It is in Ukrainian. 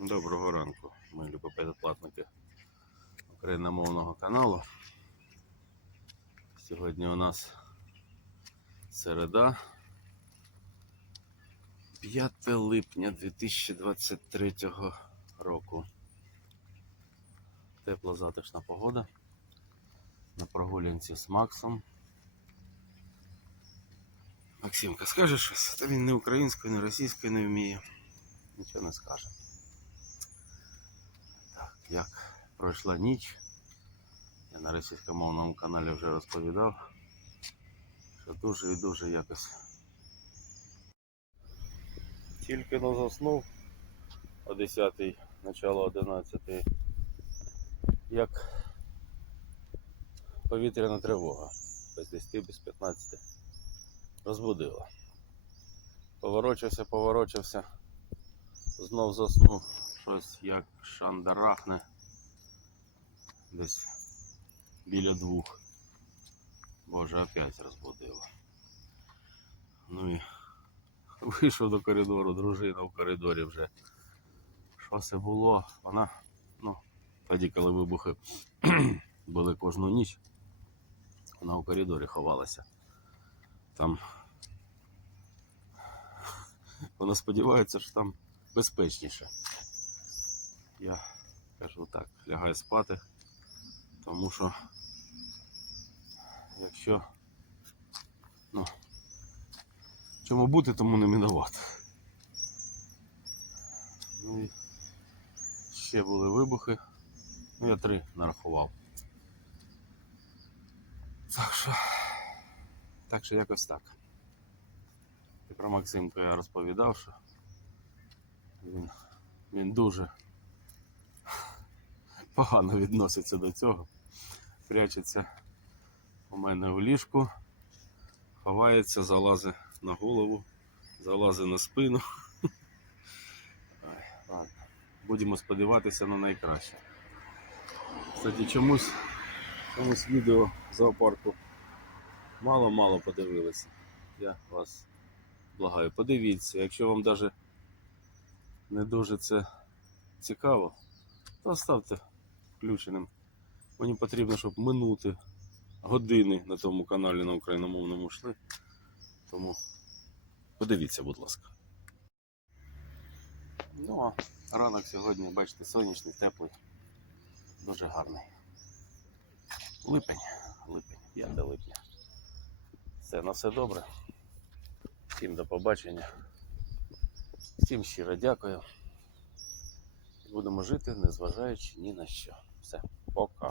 Доброго ранку, мої любопедоплатники україномовного каналу. Сьогодні у нас середа, 5 липня 2023 року. Тепла затишна погода. На прогулянці з Максом. Максимка, скажеш щось? Та він не українською, не російською не вміє. Нічого не скаже. Як пройшла ніч. Я на російськомовному каналі вже розповідав, що дуже і дуже якось. Тільки но заснув о 10-й, начало 11 як повітряна тривога без 10, без 15 розбудила. Поворочився, поворочився, знов заснув щось як шандарахне десь біля двох. Боже, опять розбудило. Ну і вийшов до коридору, дружина в коридорі вже. Що це було? Вона, ну, тоді, коли вибухи були кожну ніч, вона в коридорі ховалася. Там вона сподівається, що там безпечніше. Я кажу так, лягай спати, тому що якщо ну, чому бути, тому не мінувати. Ну і ще були вибухи. Ну, я три нарахував. Так що, так що якось так. І про Максимка я розповідав, що він, він дуже погано відноситься до цього. Прячеться у мене в ліжку, ховається, залазить на голову, залазить на спину. Будемо сподіватися на найкраще. Кстати, чомусь, чомусь відео в зоопарку мало-мало подивилися. Я вас благаю, подивіться, якщо вам навіть не дуже це цікаво, то ставте включеним. Мені потрібно, щоб минути години на тому каналі на україномовному йшли. Тому подивіться, будь ласка. Ну, а ранок сьогодні, бачите, сонячний, теплий, дуже гарний. Липень, липень, 5 липня. Все, на все добре. Всім до побачення. Всім щиро дякую. Будемо жити, незважаючи ні на що. Все, пока.